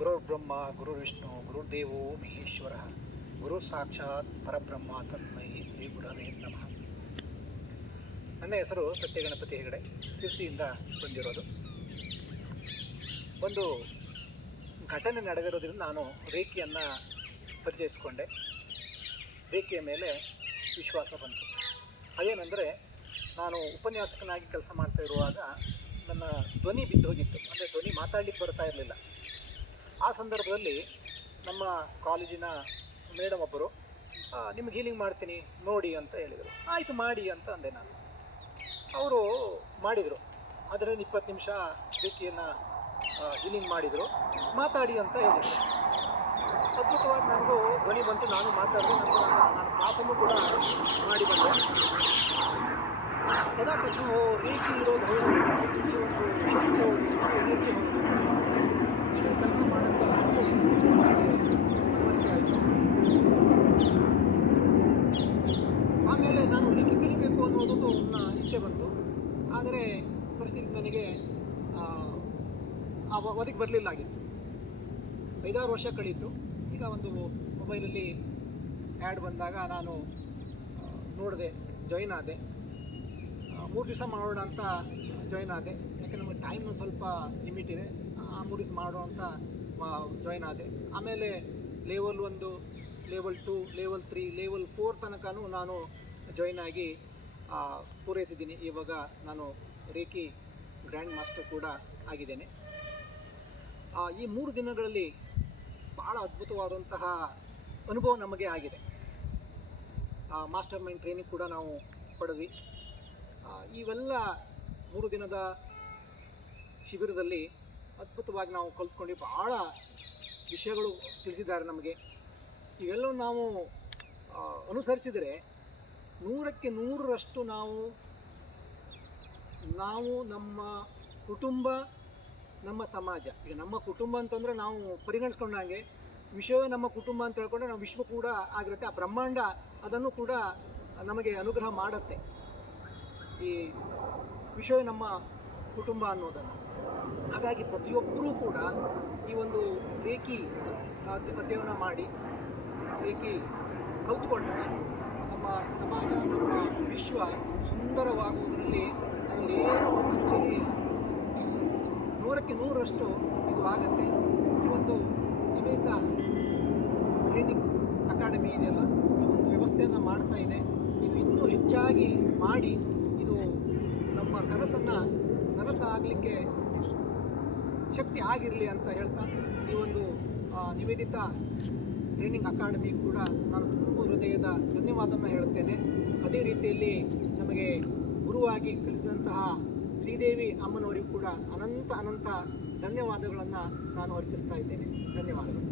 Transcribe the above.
ಗುರುರ್ಬ್ರಹ್ಮ ಗುರುರ್ವಿಷ್ಣು ಗುರುರ್ದೇವೋ ಮಹೇಶ್ವರ ಗುರು ಸಾಕ್ಷಾತ್ ಪರಬ್ರಹ್ಮ ತಸ್ಮೈ ಶ್ರೀ ಗುರವೇ ನಮಃ. ನನ್ನ ಹೆಸರು ಸತ್ಯಗಣಪತಿ ಹೆಗಡೆ, ಸಿರ್ಸಿಯಿಂದ ಬಂದಿರೋದು. ಒಂದು ಘಟನೆ ನಡೆದಿರೋದ್ರಿಂದ ನಾನು ರೇಖಿಯನ್ನು ಪರಿಚಯಿಸಿಕೊಂಡೆ. ರೇಖಿಯ ಮೇಲೆ ವಿಶ್ವಾಸ ಬಂತು. ಅದೇನೆಂದರೆ, ನಾನು ಉಪನ್ಯಾಸಕನಾಗಿ ಕೆಲಸ ಮಾಡ್ತಾ ಇರುವಾಗ ನನ್ನ ಧ್ವನಿ ಬಿದ್ದೋಗಿತ್ತು. ಅಂದರೆ ಧ್ವನಿ ಮಾತಾಡಲಿಕ್ಕೆ ಬರ್ತಾ ಇರಲಿಲ್ಲ. ಆ ಸಂದರ್ಭದಲ್ಲಿ ನಮ್ಮ ಕಾಲೇಜಿನ ಮೇಡಮ್ ಒಬ್ಬರು ನಿಮಗೆ ಹೀಲಿಂಗ್ ಮಾಡ್ತೀನಿ ನೋಡಿ ಅಂತ ಹೇಳಿದರು. ಆಯಿತು ಮಾಡಿ ಅಂತ ಅಂದೆ ನಾನು. ಅವರು ಮಾಡಿದರು. ಅದರಿಂದ 20 ನಿಮಿಷ ರೇಖಿಯನ್ನು ಹೀಲಿಂಗ್ ಮಾಡಿದರು. ಮಾತಾಡಿ ಅಂತ ಹೇಳಿದರು. ಅದ್ಭುತವಾಗಿ ನನಗೂ ಧ್ವನಿ ಬಂತು. ನಾನು ಮಾತಾಡಿದೆ. ನಂತರ ನಾನು ಕ್ಲಾಸನ್ನು ಕೂಡ ಮಾಡಿ ಬಂದೆ. ಅದಾದ ತಕ್ಷಣ ರೇಖಿ ಇರೋದು ಹೌದು, ಈ ಒಂದು ಶಕ್ತಿ ಹೌದು, ಇದು ಎನರ್ಜಿ ಹೌದು, ಇದು ಕೆಲಸ ಮಾಡುತ್ತೆ ಅನ್ನೋದು ಮನವರಿಕೆ ಆಯಿತು. ಆಮೇಲೆ ನಾನು ರೇಖಿ ಕಲಿಬೇಕು ಅನ್ನೋದೊಂದು ನನ್ನ ಇಚ್ಛೆ ಬಂತು. ಆದರೆ ಪರಿಸ್ಥಿತಿ ನನಗೆ ಒದಗಿ ಬರಲಿಲ್ಲ ಆಗಿತ್ತು. 5-6 ವರ್ಷ ಕಳೀತು. ಈಗ ಒಂದು ಮೊಬೈಲಲ್ಲಿ ಆ್ಯಡ್ ಬಂದಾಗ ನಾನು ನೋಡಿದೆ, ಜಾಯಿನ್ ಆದೆ. 3 ದಿವಸ ಮಾಡೋಣ ಅಂತ ಜಾಯಿನ್ ಆದೆ. ಯಾಕೆ ನಮಗೆ ಟೈಮು ಸ್ವಲ್ಪ ಲಿಮಿಟ್ ಇದೆ. 3 ದಿವಸ ಮಾಡೋಣ ಅಂತ ಜಾಯಿನ್ ಆದೆ. ಆಮೇಲೆ ಲೆವೆಲ್ 1, ಲೆವೆಲ್ 2, ಲೆವೆಲ್ 3, ಲೆವೆಲ್ 4 ತನಕನೂ ನಾನು ಜಾಯಿನ್ ಆಗಿ ಪೂರೈಸಿದ್ದೀನಿ. ಇವಾಗ ನಾನು ರೇಖಿ ಗ್ರ್ಯಾಂಡ್ ಮಾಸ್ಟರ್ ಕೂಡ ಆಗಿದ್ದೇನೆ. ಈ 3 ದಿನಗಳಲ್ಲಿ ಭಾಳ ಅದ್ಭುತವಾದಂತಹ ಅನುಭವ ನಮಗೆ ಆಗಿದೆ. ಮಾಸ್ಟರ್ ಮೈಂಡ್ ಟ್ರೈನಿಂಗ್ ಕೂಡ ನಾವು ಪಡೆದ್ವಿ. ಇವೆಲ್ಲ 3 ದಿನದ ಶಿಬಿರದಲ್ಲಿ ಅದ್ಭುತವಾಗಿ ನಾವು ಕಲ್ತ್ಕೊಂಡು ಭಾಳ ವಿಷಯಗಳು ತಿಳಿಸಿದ್ದಾರೆ ನಮಗೆ. ಇವೆಲ್ಲವೂ ನಾವು ಅನುಸರಿಸಿದರೆ 100ಕ್ಕೆ 100ರಷ್ಟು ನಾವು ನಮ್ಮ ಕುಟುಂಬ, ನಮ್ಮ ಸಮಾಜ, ಈಗ ನಮ್ಮ ಕುಟುಂಬ ಅಂತಂದರೆ ನಾವು ಪರಿಗಣಿಸ್ಕೊಂಡಂಗೆ ವಿಶ್ವವೇ ನಮ್ಮ ಕುಟುಂಬ ಅಂತ ಹೇಳ್ಕೊಂಡ್ರೆ ನಾವು ವಿಶ್ವ ಕೂಡ ಆಗಿರುತ್ತೆ. ಆ ಬ್ರಹ್ಮಾಂಡ ಅದನ್ನು ಕೂಡ ನಮಗೆ ಅನುಗ್ರಹ ಮಾಡುತ್ತೆ. ಈ ವಿಶ್ವವೇ ನಮ್ಮ ಕುಟುಂಬ ಅನ್ನೋದನ್ನು. ಹಾಗಾಗಿ ಪ್ರತಿಯೊಬ್ಬರೂ ಕೂಡ ಈ ಒಂದು ರೇಖಿ ಅಧ್ಯಯನ ಮಾಡಿ ರೇಖಿ ಕಲ್ತ್ಕೊಂಡ್ರೆ ನಮ್ಮ ಸಮಾಜ, ನಮ್ಮ ವಿಶ್ವ ಸುಂದರವಾಗುವುದರಲ್ಲಿ ಅಲ್ಲೇನೂ ಅಚ್ಚರಿ ಇಲ್ಲ. 100ಕ್ಕೆ 100ರಷ್ಟು ಇದು ಆಗುತ್ತೆ. ಈ ಒಂದು ನಿವೇದಿತ ಟ್ರೈನಿಂಗ್ ಅಕಾಡೆಮಿ ಇದೆಯಲ್ಲ, ಈ ಒಂದು ವ್ಯವಸ್ಥೆಯನ್ನು ಮಾಡ್ತಾ ಇದೆ. ಇದು ಇನ್ನೂ ಹೆಚ್ಚಾಗಿ ಮಾಡಿ ಇದು ನಮ್ಮ ಕನಸನ್ನು ನನಸಾಗಲಿಕ್ಕೆ ಶಕ್ತಿ ಆಗಿರಲಿ ಅಂತ ಹೇಳ್ತಾ, ಈ ಒಂದು ನಿವೇದಿತ ಟ್ರೈನಿಂಗ್ ಅಕಾಡೆಮಿ ಕೂಡ ನಾನು ತುಂಬ ಹೃದಯದ ಧನ್ಯವಾದವನ್ನು ಹೇಳುತ್ತೇನೆ. ಅದೇ ರೀತಿಯಲ್ಲಿ ನಮಗೆ ಗುರುವಾಗಿ ಕಲಿಸಿದಂತಹ ಶ್ರೀದೇವಿ ಅಮ್ಮನವರಿಗೂ ಕೂಡ ಅನಂತ ಧನ್ಯವಾದಗಳನ್ನು ನಾನು ಅರ್ಪಿಸ್ತಾ ಇದ್ದೇನೆ. ಧನ್ಯವಾದಗಳು.